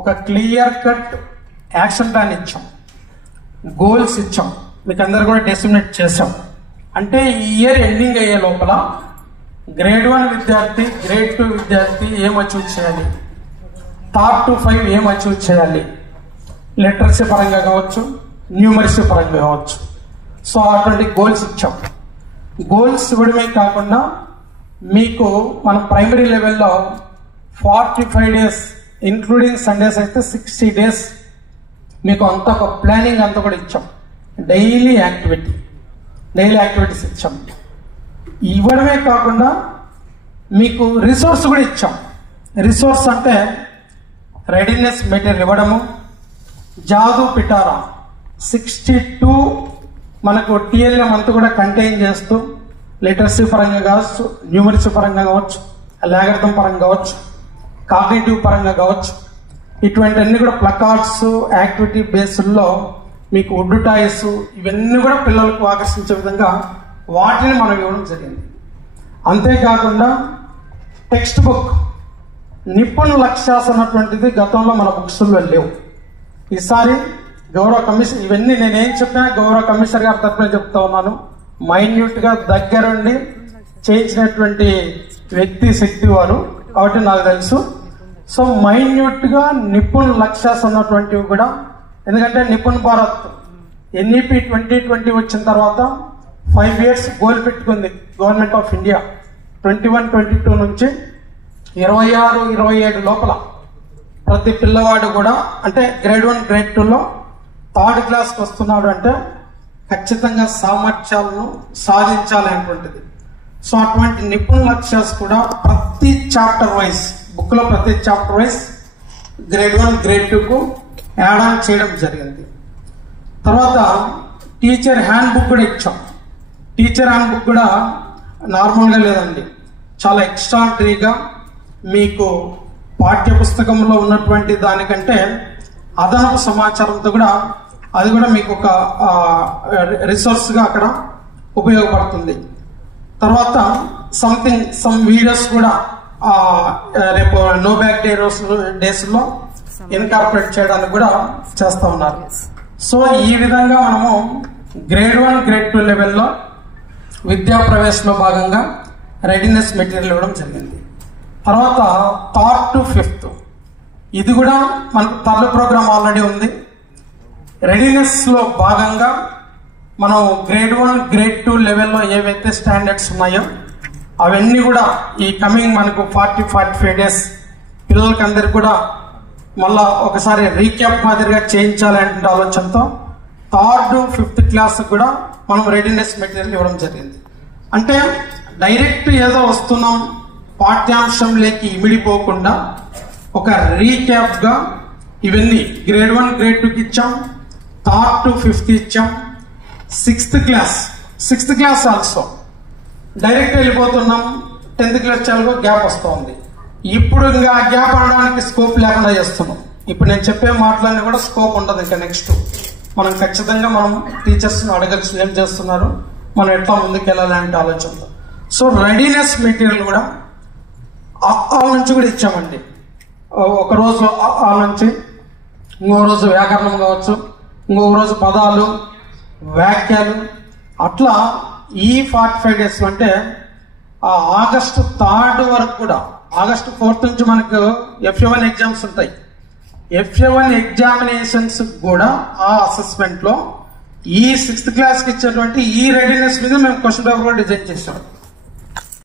ఒక clear cut action plan ఇచ్చాం, goals ఇచ్చాం, మీకు అందరు కూడా డెసిమినేట్ చేసాం. అంటే ఈ ఇయర్ ఎండింగ్ అయ్యే లోపల గ్రేడ్ 1 విద్యార్థి, గ్రేడ్ 2 విద్యార్థి ఏం అచీవ్ చేయాలి, టాప్ టు 5 ఏం అచీవ్ చేయాలి, లిటరసీ పరంగా కావచ్చు, న్యూమరసీ పరంగా కావచ్చు. సో అటువంటి గోల్స్ ఇచ్చాం. గోల్స్ ఇవ్వడమే కాకుండా మీకు మన ప్రైమరీ లెవెల్లో 45 డేస్ ఇంక్లూడింగ్ సండేస్ అయితే 60 డేస్ మీకు అంతా ఒక ప్లానింగ్ అంతా కూడా ఇచ్చాం. డైలీ యాక్టివిటీస్ ఇచ్చాం. ఇవ్వడమే కాకుండా మీకు రిసోర్స్ కూడా ఇచ్చాం. రిసోర్స్ అంటే రెడీనెస్ మెటీరియల్ ఇవ్వడము, జాదు పిటారా 62 మనకు టీఎల్ఎం అంతా కూడా కంటైన్ చేస్తూ లిటరసీ పరంగా కావచ్చు, న్యూమరసీ పరంగా కావచ్చు, లాగరిథం పరంగా కావచ్చు, కాగ్నిటివ్ పరంగా కావచ్చు, ఇటువంటి అన్ని కూడా ప్లకార్డ్స్ యాక్టివిటీ బేస్లో మీకు వుడ్ టాయ్స్ ఇవన్నీ కూడా పిల్లలకు ఆకర్షించే విధంగా వాటిని మనం ఇవ్వడం జరిగింది. అంతేకాకుండా టెక్స్ట్ బుక్ నిపుణ్ లక్ష్యాస్ అన్నటువంటిది గతంలో మన బుక్స్లో లేవు. ఈసారి గౌరవ కమిషనర్, ఇవన్నీ నేనేం చెప్పినా గౌరవ కమిషనర్ గారి తరఫున చెప్తా ఉన్నాను, మైన్యూట్గా దగ్గరుండి చేయించినటువంటి వ్యక్తి శక్తి వారు కాబట్టి నాకు తెలుసు. సో మైన్యూట్గా నిపుణ్ లక్ష్యాస్ అన్నటువంటివి కూడా, ఎందుకంటే నిపుణ్ భారత్ ఎన్ఈపి 2020 వచ్చిన తర్వాత 5 years గోల్ పెట్టుకుంది గవర్నమెంట్ ఆఫ్ ఇండియా. 21-22 నుంచి 26-27 లోపల ప్రతి పిల్లవాడు కూడా, అంటే గ్రేడ్ 1 గ్రేడ్ 2లో 3rd క్లాస్కి వస్తున్నాడు అంటే ఖచ్చితంగా సామర్థ్యాలను సాధించాలి అనేటువంటిది. సో అటువంటి నిపుణ్ లక్ష్యాస్ కూడా ప్రతి చాప్టర్ వైజ్ బుక్లో ప్రతి చాప్టర్ వైజ్ గ్రేడ్ 1 గ్రేడ్ 2కు యాడ్ ఆన్ చేయడం జరిగింది. తర్వాత టీచర్ హ్యాండ్ బుక్ కూడా ఇచ్చాం. టీచర్ హ్యాండ్ బుక్ కూడా నార్మల్గా లేదండి, చాలా ఎక్స్ట్రాడనరీగా మీకు పాఠ్య పుస్తకంలో ఉన్నటువంటి దానికంటే అదనపు సమాచారంతో కూడా అది కూడా మీకు ఒక రిసోర్స్గా అక్కడ ఉపయోగపడుతుంది. తర్వాత సమ్ వీడియోస్ కూడా రేపు నో బ్యాక్ డేస్లో ఇన్కార్పొరేట్ చేయడానికి కూడా చేస్తూ ఉన్నారు. సో ఈ విధంగా మనము గ్రేడ్ 1 గ్రేడ్ 2 లెవెల్లో విద్యా ప్రవేశంలో భాగంగా రెడీనెస్ మెటీరియల్ ఇవ్వడం జరిగింది. తర్వాత 3rd to 5th ఇది కూడా మనకు థర్డ్ ప్రోగ్రామ్ ఆల్రెడీ ఉంది. రెడీనెస్లో భాగంగా మనం గ్రేడ్ 1 గ్రేడ్ 2 లెవెల్లో ఏవైతే స్టాండర్డ్స్ ఉన్నాయో అవన్నీ కూడా ఈ కమింగ్ మనకు 40-45 డేస్ పిల్లలకి అందరికి కూడా మళ్ళా ఒకసారి రీక్యాప్ మాదిరిగా చేయించాలనే ఆలోచనతో 3rd to 5th క్లాస్ కూడా మనం రెడీనెస్ మెటీరియల్ ఇవ్వడం జరిగింది. అంటే డైరెక్ట్ ఏదో వస్తున్నాం పాఠ్యాంశంలోకి ఇమిడిపోకుండా ఒక రీక్యాప్గా ఇవన్నీ గ్రేడ్ 1 గ్రేడ్ 2కి ఇచ్చాం, 3rd to 5th ఇచ్చాం, 6th క్లాస్ ఆల్సో డైరెక్ట్ వెళ్ళిపోతున్నాం. 10th క్లాస్ చాలా గ్యాప్ వస్తుంది. ఇప్పుడు ఇంకా గ్యాప్ అనడానికి స్కోప్ లేకుండా చేస్తున్నాం. ఇప్పుడు నేను చెప్పే మాటలన్నీ కూడా స్కోప్ ఉండదు. ఇంకా నెక్స్ట్ మనం ఖచ్చితంగా మనం టీచర్స్ని అడగచ్చు ఏం చేస్తున్నారు, మనం ఎట్లా ముందుకెళ్ళాలంటే ఆలోచనతో. సో రెడీనెస్ మెటీరియల్ కూడా ఆ నుంచి కూడా ఇచ్చామండి. ఒకరోజు ఆ నుంచి, ఇంకో రోజు వ్యాకరణం కావచ్చు, ఇంకొక రోజు పదాలు వాక్యాలు, అట్లా ఈ 45 డేస్ అంటే ఆగస్టు 3rd వరకు కూడా, ఆగస్టు 4th నుంచి మనకు FA1 ఎగ్జామ్స్ ఉంటాయి. FA1 ఎగ్జామినేషన్స్ కూడా ఆ అసెస్మెంట్లో ఈ 6th క్లాస్కి ఇచ్చేటువంటి ఈ రెడీనెస్ మీద మేము క్వశ్చన్ పేపర్ కూడా డిజైన్ చేసాం.